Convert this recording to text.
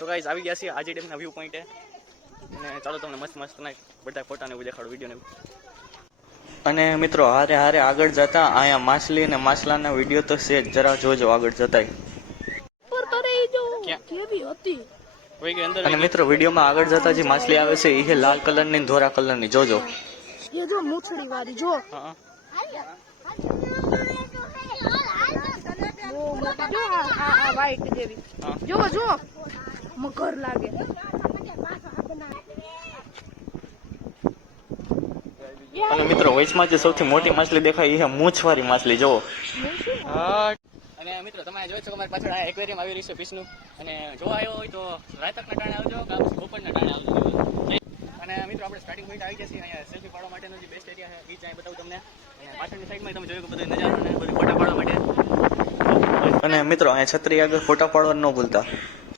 તો ગાઈઝ આવી ગયા છીએ આજે ડેમના વ્યૂ પોઈન્ટે અને ચાલો તમને મસ્ત મસ્ત બધા ફોટાને એવું દેખાડું વિડીયોને. અને મિત્રો હારે હારે આગળ જતા અહીંયા માછલી અને માછલાના વિડીયો તો છે જરા જોજો આગળ જતા. અને મિત્રો વિડીયોમાં આગળ જતા જે માછલી આવે છે એ લાલ કલરની ધોરા કલરની જોજો. ये जो मूछड़ी वाली जो હા वो मोटी जो आ वाइट जेवी जो जो मकर लागे. અને મિત્રો વચમાં જે સૌથી મોટી માછલી દેખાય એ મૂછવાળી માછલી જોવો. અને મિત્રો તમે જોઈ શકો મારી પાછળ એક્વેરિયમ આવી રહી છે ફિશનું. અને જોવા આવ્યો હોય તો રાતકના ટાણે આવજો કે બપોરના ટાણે આવજો. અને મિત્રો આપણે સ્ટાર્ટિંગ પોઈન્ટ આવી ગયા છીએ. અહીંયા સેલ્ફી પાડવા માટેનો જે બેસ્ટ એરિયા છે એ જ અહીં બતાવું તમને. અને પાછળની સાઈડમાં તમે જોયું કે બધો નજારો અને બધું ફોટા પાડવા માટે. અને મિત્રો અહીંયા છત્રી આગળ ફોટા પાડવા ન ભૂલતા.